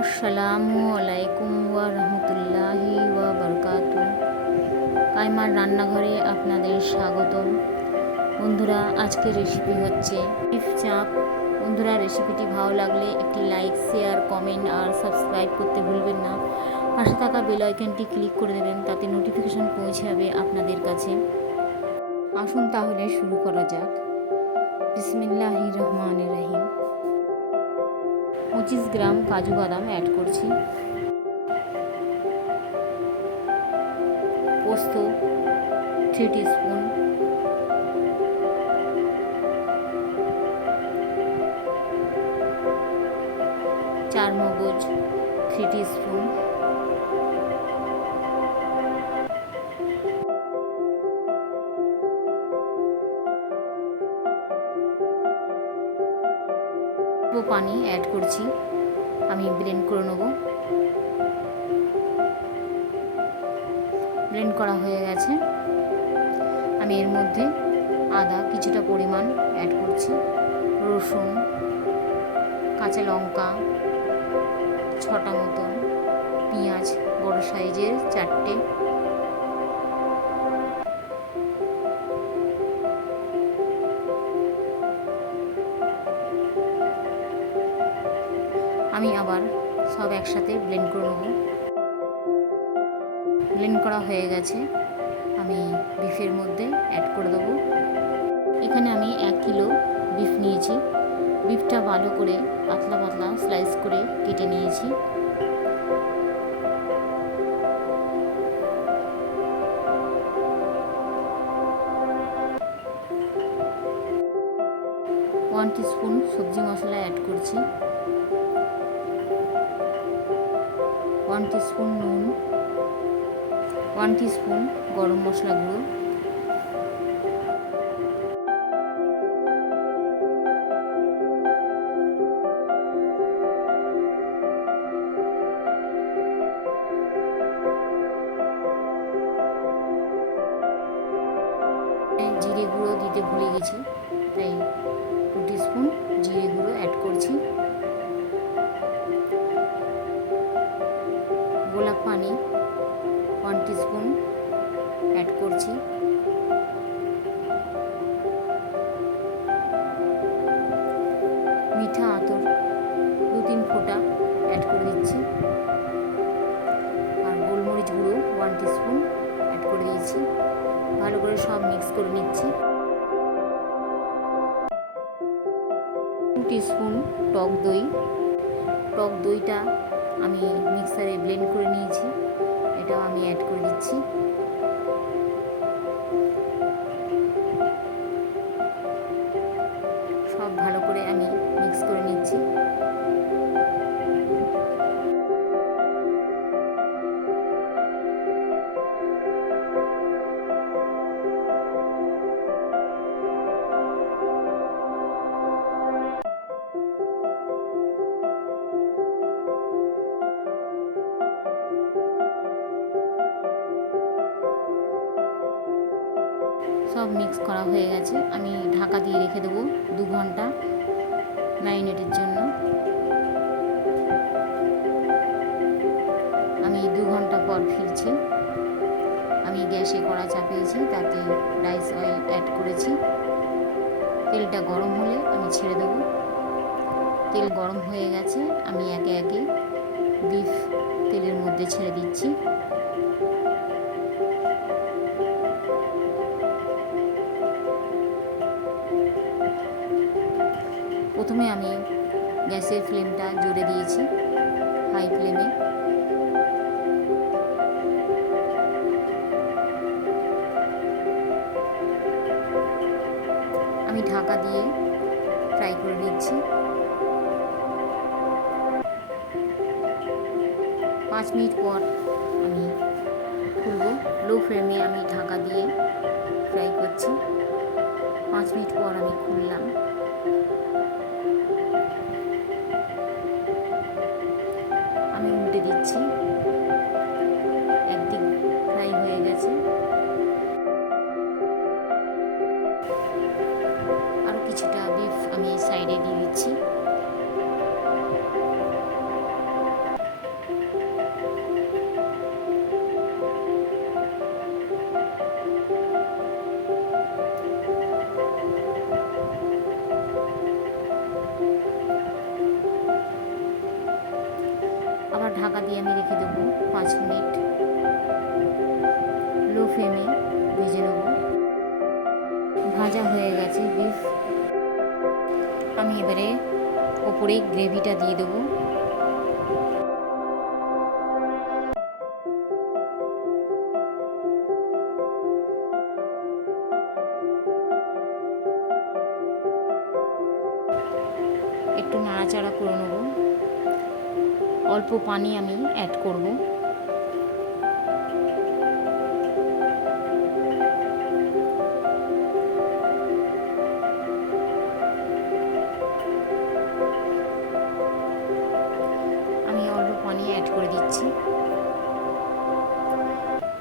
আসসালামু আলাইকুম ওয়া রাহমাতুল্লাহি ওয়া বারাকাতুহু। কাইমার রান্নাঘরে আপনাদের স্বাগতম। বন্ধুরা, আজকের রেসিপি হচ্ছে বিফ চাপ। বন্ধুরা, রেসিপিটি ভালো লাগলে একটি লাইক, শেয়ার, কমেন্ট আর সাবস্ক্রাইব করতে ভুলবেন না। পাশে থাকা বেল আইকনটি ক্লিক করে দেবেন, তাতে নোটিফিকেশন পৌঁছে যাবে আপনাদের কাছে। আসুন তাহলে শুরু করা যাক। বিসমিল্লাহির রহমানির রহিম। 25 গ্রাম কাজু বাদাম অ্যাড করছি। পোস্ত 3 টিস্পুন, চারমগজ 3 টিস্পুন, পানি অ্যাড করছি। আমি ব্লেন্ড করে নেব। ব্লেন্ড করা হয়ে গেছে। আমি এর মধ্যে আদা কিছুটা পরিমাণ অ্যাড করছি, রসুন, কাঁচা লঙ্কা 6টা মতন, পেঁয়াজ বড় সাইজের 4টে, আমি আবার সব একসাথে ব্লেন্ড করে নেব। ব্লেন্ড করা হয়ে গেছে। আমি বিফের মধ্যে অ্যাড করে দেবো। এখানে আমি 1 কিলো বিফ নিয়েছি। বিফটা ভালো করে পাতলা পাতলা স্লাইস করে কেটে নিয়েছি। ওয়ান টিস্পুন সবজি মশলা অ্যাড করছি, 1 টিস্পুন নুন, 1 টিস্পুন গরম মশলা গুঁড়ো, জিরে গুঁড়ো দিতে ভুলে গেছি, তাই 2 টিস্পুন জিরে গুঁড়ো অ্যাড করছি। গোলাপ পানি 1 টিস্পুন অ্যাড করছি। মিঠা আতর 2-3 ফোঁটা অ্যাড করে দিচ্ছি। আর গোলমরিচ গুঁড়ো 1 টিস্পুন অ্যাড করে দিয়েছি। ভালো করে সব মিক্স করে নিচ্ছি। 2 টিস্পুন টক দই। টক দইটা আমি মিক্সারে ব্লেন্ড করে নিয়েছি, এটাও আমি অ্যাড করে দিচ্ছি। সব ভালো করে আমি মিক্স করে নিচ্ছি। সব মিক্স করা হয়ে গেছে। আমি ঢাকা দিয়ে রেখে দেবো 2 ঘন্টা ম্যারিনেটের জন্য। আমি 2 ঘন্টা পর ফিরছি। আমি গ্যাসে কড়া চাপিয়েছি, তাতে রাইস অয়েল অ্যাড করেছি। তেলটা গরম হলে আমি ছেড়ে দেবো। তেল গরম হয়ে গেছে। আমি একে একে বিফ তেলের মধ্যে ছেড়ে দিচ্ছি। প্রথমে আমি গ্যাসের ফ্লেমটা জোরে দিয়েছি, হাই ফ্লেমে। আমি ঢাকা দিয়ে ফ্রাই করে নিচ্ছি। 5 মিনিট পর আমি খুলবো। লো ফ্লেমে আমি ঢাকা দিয়ে ফ্রাই করছি। 5 মিনিট পর আমি খুললাম। আমি উল্টে দিচ্ছি। একদিক ফ্রাই হয়ে গেছে। আরও কিছুটা বিফ আমি সাইডে দিয়ে দিচ্ছি। দিয়ে আমি রেখে দেবো 5 মিনিট। লো ফ্লেমে ভেজে নেব। ভাজা হয়ে গেছে বিফ। আমি এবারে ওপরে গ্রেভিটা দিয়ে দেবো। একটু নাড়াচাড়া করে নেব। অল্প পানি আমি অ্যাড করব। আমি অল্প পানি অ্যাড করে দিচ্ছি।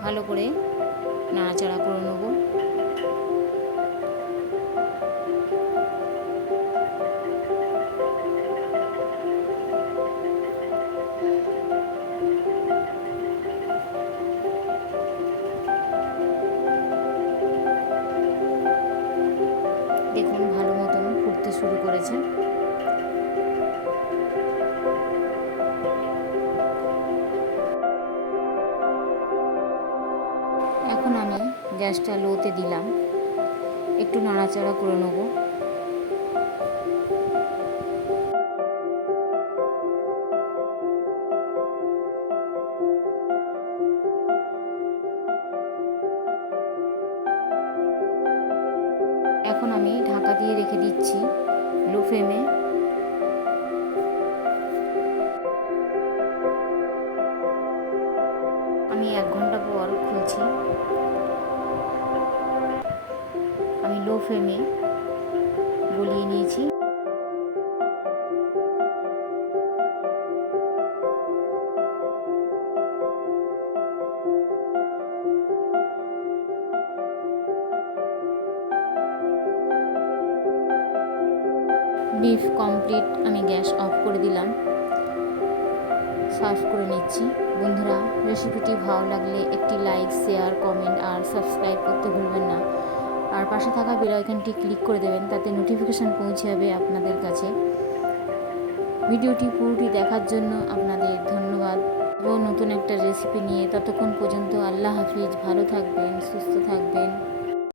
ভালো করে নাড়াচাড়া করে নেব। দেখুন ভালো মতন ফুটতে শুরু করেছে। এখন আমি গ্যাসটা লোতে দিলাম। একটু নাড়াচাড়া করে নেব। এখন আমি ঢাকা দিয়ে রেখে দিচ্ছি লো ফ্লেমে। আমি 1 ঘন্টা পর খুলছি। আমি লো ফ্লেমে গলিয়ে নিয়েছি। Beef complete. আমি গ্যাস অফ করে দিলাম। সার্ভ করে নিচ্ছি। বন্ধুরা, রেসিপিটি ভালো লাগলে একটি লাইক, শেয়ার, কমেন্ট আর সাবস্ক্রাইব করতে ভুলবেন না। আর পাশে থাকা বেল আইকনটি ক্লিক করে দেবেন, তাতে নোটিফিকেশান পৌঁছে যাবে আপনাদের কাছে। ভিডিওটি পুরোটি দেখার জন্য আপনাদের ধন্যবাদ। এবং নতুন একটা রেসিপি নিয়ে, ততক্ষণ পর্যন্ত আল্লাহ হাফিজ। ভালো থাকবেন, সুস্থ থাকবেন।